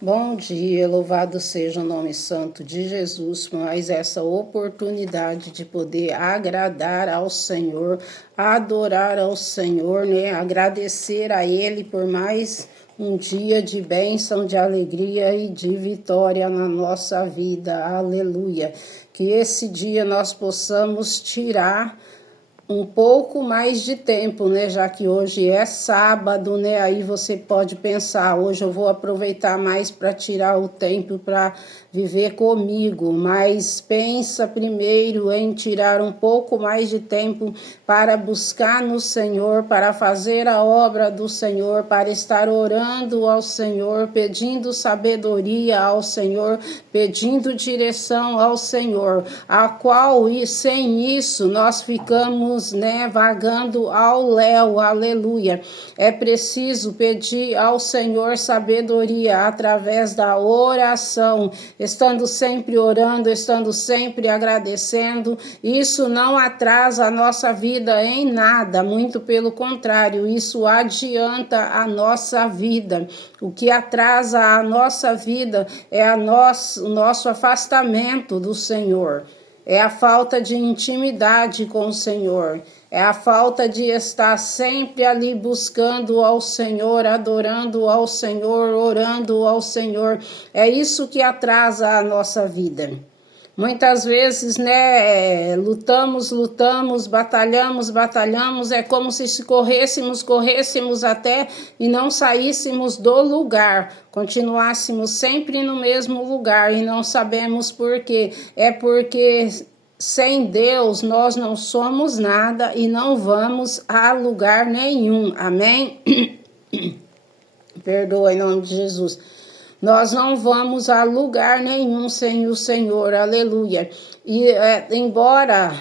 Bom dia, louvado seja o nome santo de Jesus, por mais essa oportunidade de poder agradar ao Senhor, adorar ao Senhor, né? Agradecer a Ele por mais um dia de bênção, de alegria e de vitória na nossa vida. Aleluia. Que esse dia nós possamos tirar um pouco mais de tempo, né? Já que hoje é sábado, né? Aí você pode pensar, hoje eu vou aproveitar mais para tirar o tempo para viver comigo, mas pensa primeiro em tirar um pouco mais de tempo para buscar no Senhor, para fazer a obra do Senhor, para estar orando ao Senhor, pedindo sabedoria ao Senhor, pedindo direção ao Senhor, a qual e sem isso nós ficamos, né, vagando ao léu. Aleluia. É preciso pedir ao Senhor sabedoria através da oração, estando sempre orando, estando sempre agradecendo. Isso não atrasa a nossa vida em nada, muito pelo contrário, isso adianta a nossa vida. O que atrasa a nossa vida é o nosso afastamento do Senhor, é a falta de intimidade com o Senhor, é a falta de estar sempre ali buscando ao Senhor, adorando ao Senhor, orando ao Senhor. É isso que atrasa a nossa vida. Muitas vezes, né, lutamos, batalhamos, é como se corrêssemos até e não saíssemos do lugar, continuássemos sempre no mesmo lugar e não sabemos por quê. É porque sem Deus nós não somos nada e não vamos a lugar nenhum. Amém? Perdoa em nome de Jesus. Nós não vamos a lugar nenhum sem o Senhor, aleluia. E embora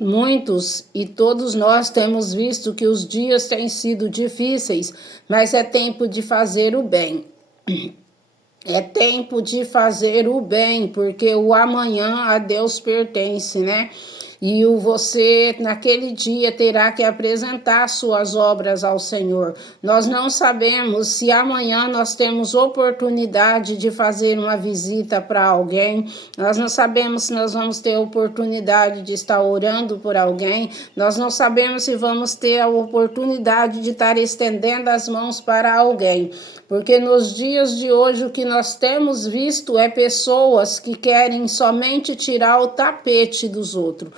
muitos e todos nós temos visto que os dias têm sido difíceis, mas é tempo de fazer o bem. É tempo de fazer o bem, porque o amanhã a Deus pertence, né? E você, naquele dia, terá que apresentar suas obras ao Senhor. Nós não sabemos se amanhã nós temos oportunidade de fazer uma visita para alguém. Nós não sabemos se nós vamos ter oportunidade de estar orando por alguém. Nós não sabemos se vamos ter a oportunidade de estar estendendo as mãos para alguém. Porque nos dias de hoje o que nós temos visto é pessoas que querem somente tirar o tapete dos outros,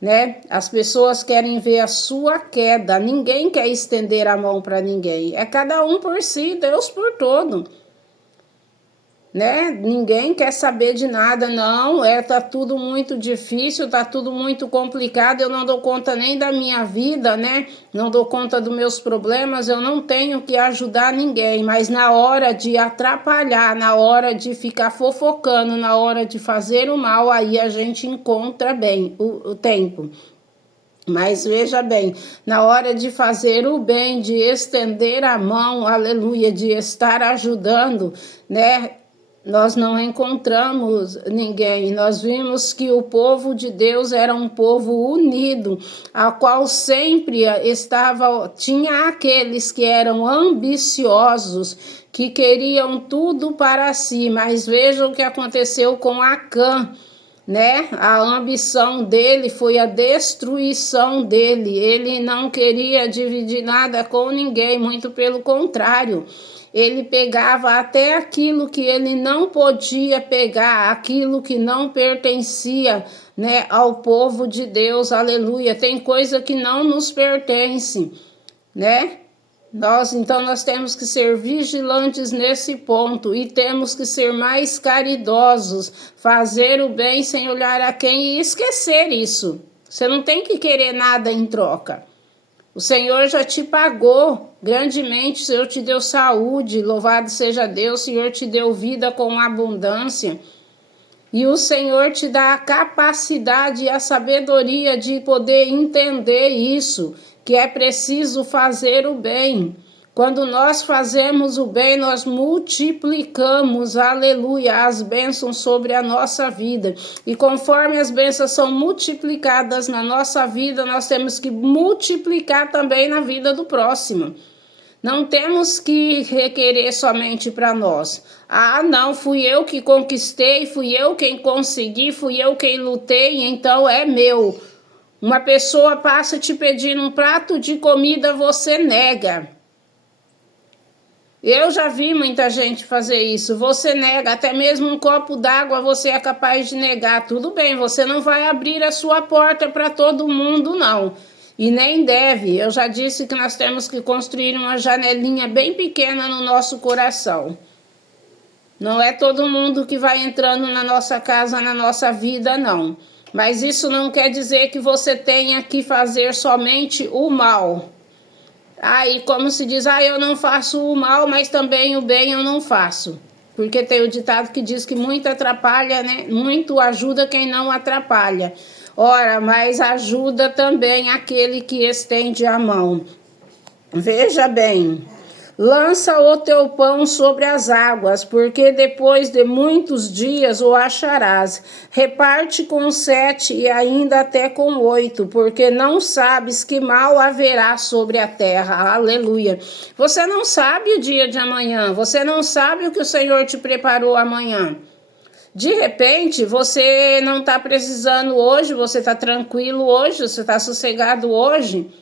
né? As pessoas querem ver a sua queda, ninguém quer estender a mão para ninguém, é cada um por si, Deus por todo, né? Ninguém quer saber de nada, não, tá tudo muito difícil, tá tudo muito complicado, eu não dou conta nem da minha vida, né? Não dou conta dos meus problemas, eu não tenho que ajudar ninguém, mas na hora de atrapalhar, na hora de ficar fofocando, na hora de fazer o mal, aí a gente encontra bem o tempo. Mas veja bem, na hora de fazer o bem, de estender a mão, aleluia, de estar ajudando, né? Nós não encontramos ninguém. Nós vimos que o povo de Deus era um povo unido, a qual sempre tinha aqueles que eram ambiciosos, que queriam tudo para si, mas vejam o que aconteceu com Acã, né? A ambição dele foi a destruição dele. Ele não queria dividir nada com ninguém, muito pelo contrário. Ele pegava até aquilo que ele não podia pegar, aquilo que não pertencia, né, ao povo de Deus. Aleluia. Tem coisa que não nos pertence, né? Então nós temos que ser vigilantes nesse ponto e temos que ser mais caridosos, fazer o bem sem olhar a quem e esquecer isso. Você não tem que querer nada em troca. O Senhor já te pagou grandemente, o Senhor te deu saúde, louvado seja Deus, o Senhor te deu vida com abundância. E o Senhor te dá a capacidade e a sabedoria de poder entender isso, que é preciso fazer o bem. Quando nós fazemos o bem, nós multiplicamos, aleluia, as bênçãos sobre a nossa vida. E conforme as bênçãos são multiplicadas na nossa vida, nós temos que multiplicar também na vida do próximo. Não temos que requerer somente para nós. Ah, não, fui eu que conquistei, fui eu quem consegui, fui eu quem lutei, então é meu. Uma pessoa passa te pedindo um prato de comida, você nega. Eu já vi muita gente fazer isso. Você nega, até mesmo um copo d'água você é capaz de negar. Tudo bem, você não vai abrir a sua porta para todo mundo, não. E nem deve. Eu já disse que nós temos que construir uma janelinha bem pequena no nosso coração. Não é todo mundo que vai entrando na nossa casa, na nossa vida, não. Mas isso não quer dizer que você tenha que fazer somente o mal. Aí, como se diz, eu não faço o mal, mas também o bem eu não faço. Porque tem o ditado que diz que muito atrapalha, né? Muito ajuda quem não atrapalha. Ora, mas ajuda também aquele que estende a mão. Veja bem, lança o teu pão sobre as águas, porque depois de muitos dias o acharás. Reparte com 7 e ainda até com 8, porque não sabes que mal haverá sobre a terra. Aleluia. Você não sabe o dia de amanhã, você não sabe o que o Senhor te preparou amanhã. De repente, você não está precisando hoje, você está tranquilo hoje, você está sossegado hoje,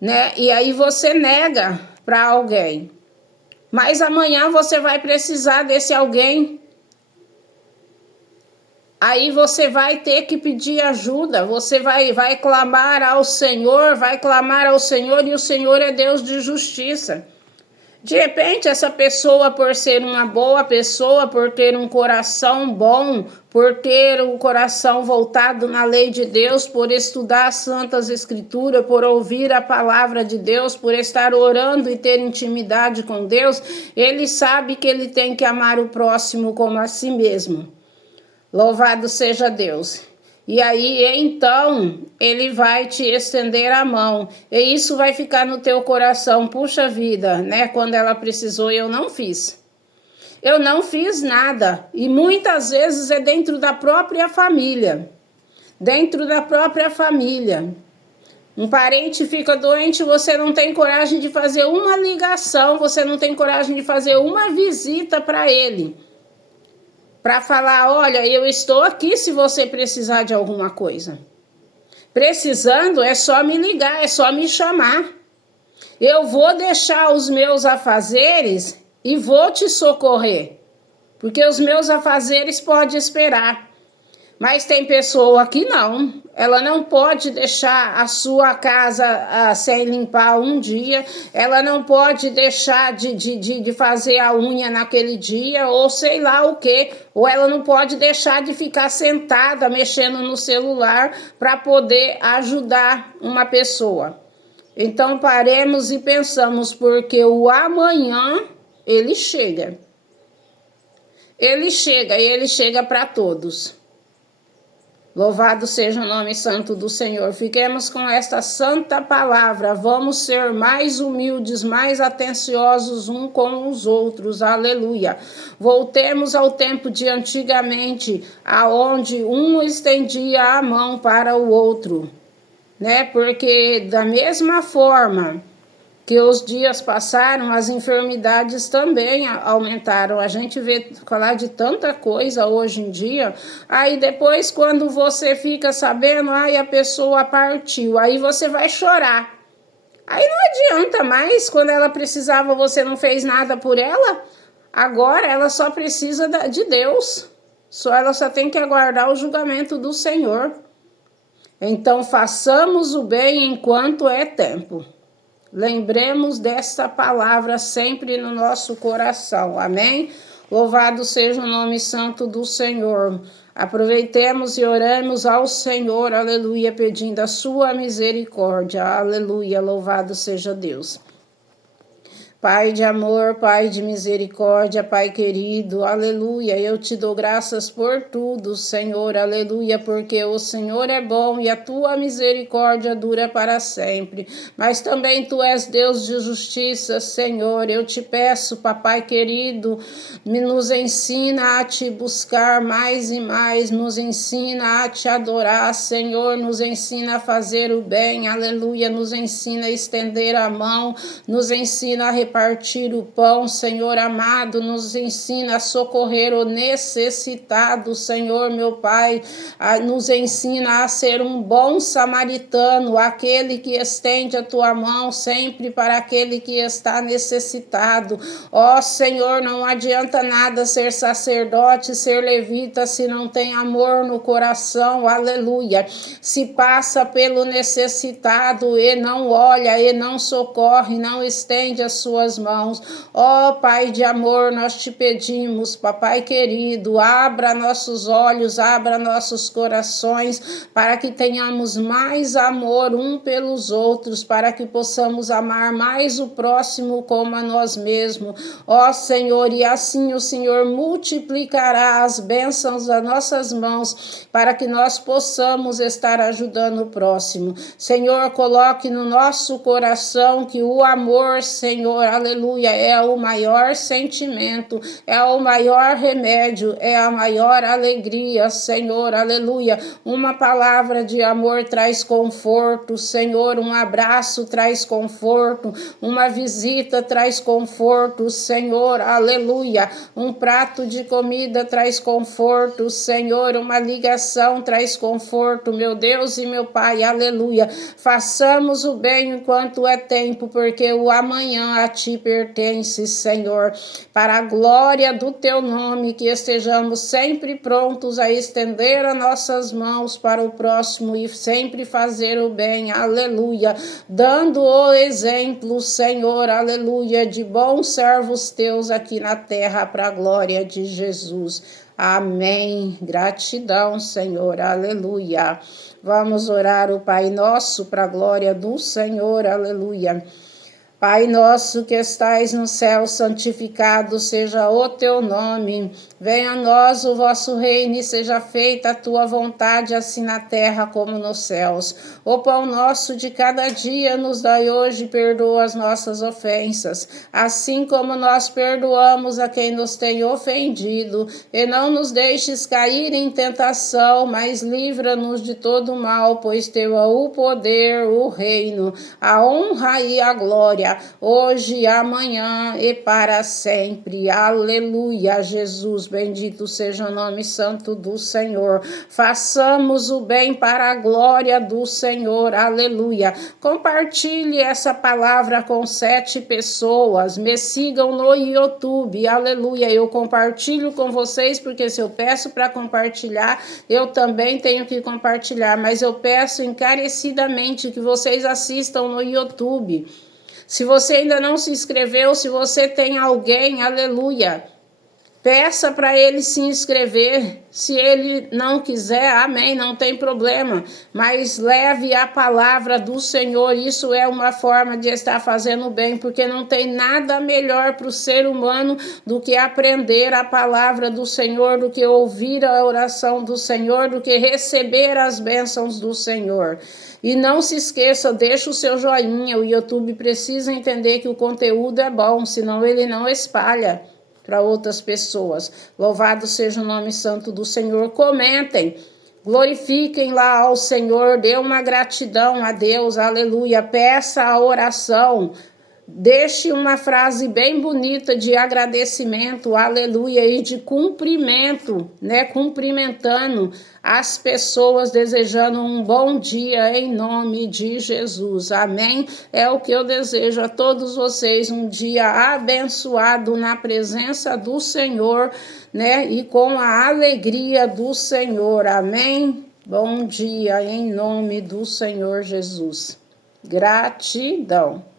né? E aí você nega para alguém. Mas amanhã você vai precisar desse alguém. Aí você vai ter que pedir ajuda, você vai clamar ao Senhor, e o Senhor é Deus de justiça. De repente, essa pessoa, por ser uma boa pessoa, por ter um coração bom, por ter o coração voltado na lei de Deus, por estudar as Santas Escrituras, por ouvir a palavra de Deus, por estar orando e ter intimidade com Deus, ele sabe que ele tem que amar o próximo como a si mesmo. Louvado seja Deus. E aí, então, ele vai te estender a mão. E isso vai ficar no teu coração. Puxa vida, né? Quando ela precisou, eu não fiz. Eu não fiz nada. E muitas vezes é dentro da própria família. Dentro da própria família. Um parente fica doente, você não tem coragem de fazer uma ligação, você não tem coragem de fazer uma visita para ele. Para falar, olha, eu estou aqui se você precisar de alguma coisa. Precisando é só me ligar, é só me chamar. Eu vou deixar os meus afazeres e vou te socorrer. Porque os meus afazeres podem esperar. Mas tem pessoa que não. Ela não pode deixar a sua casa sem limpar um dia. Ela não pode deixar de fazer a unha naquele dia, ou sei lá o quê. Ou ela não pode deixar de ficar sentada mexendo no celular para poder ajudar uma pessoa. Então paremos e pensamos, porque o amanhã ele chega. Ele chega e ele chega para todos. Louvado seja o nome santo do Senhor. Fiquemos com esta santa palavra. Vamos ser mais humildes, mais atenciosos uns com os outros. Aleluia. Voltemos ao tempo de antigamente, aonde um estendia a mão para o outro, né? Porque da mesma forma que os dias passaram, as enfermidades também aumentaram. A gente vê falar de tanta coisa hoje em dia, aí depois quando você fica sabendo, a pessoa partiu, aí você vai chorar. Aí não adianta mais, quando ela precisava você não fez nada por ela, agora ela só precisa de Deus, ela só tem que aguardar o julgamento do Senhor. Então façamos o bem enquanto é tempo. Lembremos desta palavra sempre no nosso coração, amém? Louvado seja o nome santo do Senhor. Aproveitemos e oremos ao Senhor, aleluia, pedindo a sua misericórdia, aleluia, louvado seja Deus. Pai de amor, Pai de misericórdia, Pai querido, aleluia, eu te dou graças por tudo, Senhor, aleluia, porque o Senhor é bom e a tua misericórdia dura para sempre, mas também tu és Deus de justiça, Senhor, eu te peço, papai querido, nos ensina a te buscar mais e mais, nos ensina a te adorar, Senhor, nos ensina a fazer o bem, aleluia, nos ensina a estender a mão, nos ensina a repartir o pão, Senhor amado, nos ensina a socorrer o necessitado, Senhor meu Pai, nos ensina a ser um bom samaritano, aquele que estende a tua mão sempre para aquele que está necessitado. Ó Senhor, não adianta nada ser sacerdote, ser levita, se não tem amor no coração, aleluia. Se passa pelo necessitado e não olha, e não socorre, não estende as suas mãos. Ó Pai de amor, nós te pedimos, papai querido, abra nossos olhos, abra nossos corações, para que tenhamos mais amor um pelos outros, para que possamos amar mais o próximo como a nós mesmos. Ó Senhor, e assim o Senhor multiplicará as bênçãos das nossas mãos, para que nós possamos estar ajudando o próximo. Senhor, coloque no nosso coração que o amor, Senhor, aleluia, é o maior sentimento, é o maior remédio, é a maior alegria, Senhor, aleluia. Uma palavra de amor traz conforto, Senhor, um abraço traz conforto, uma visita traz conforto, Senhor, aleluia. Um prato de comida traz conforto, Senhor, uma ligação traz conforto, meu Deus e meu Pai, aleluia. Façamos o bem enquanto é tempo, porque o amanhã a ti pertence, Senhor, para a glória do teu nome, que estejamos sempre prontos a estender as nossas mãos para o próximo e sempre fazer o bem, aleluia, dando o exemplo, Senhor, aleluia, de bons servos teus aqui na terra, para a glória de Jesus. Amém. Gratidão, Senhor, aleluia. Vamos orar o Pai Nosso para a glória do Senhor, aleluia. Pai nosso que estais no céu, santificado seja o teu nome. Venha a nós o vosso reino e seja feita a tua vontade, assim na terra como nos céus. O pão nosso de cada dia nos dai hoje, perdoa as nossas ofensas, assim como nós perdoamos a quem nos tem ofendido. E não nos deixes cair em tentação, mas livra-nos de todo mal, pois teu é o poder, o reino, a honra e a glória, hoje, amanhã e para sempre. Aleluia, Jesus, bendito seja o nome santo do Senhor. Façamos o bem para a glória do Senhor, aleluia. Compartilhe essa palavra com 7 pessoas, me sigam no YouTube, aleluia. Eu compartilho com vocês, porque se eu peço para compartilhar, eu também tenho que compartilhar, mas eu peço encarecidamente que vocês assistam no YouTube. Se você ainda não se inscreveu, se você tem alguém, aleluia, peça para ele se inscrever. Se ele não quiser, amém, não tem problema. Mas leve a palavra do Senhor. Isso é uma forma de estar fazendo bem, porque não tem nada melhor para o ser humano do que aprender a palavra do Senhor, do que ouvir a oração do Senhor, do que receber as bênçãos do Senhor. E não se esqueça, deixa o seu joinha. O YouTube precisa entender que o conteúdo é bom, senão ele não espalha para outras pessoas. Louvado seja o nome santo do Senhor. Comentem, glorifiquem lá ao Senhor, dê uma gratidão a Deus, aleluia. Peça a oração, deixe uma frase bem bonita de agradecimento, aleluia, e de cumprimento, né? Cumprimentando as pessoas, desejando um bom dia em nome de Jesus, amém? É o que eu desejo a todos vocês, um dia abençoado na presença do Senhor, né? E com a alegria do Senhor, amém? Bom dia em nome do Senhor Jesus. Gratidão.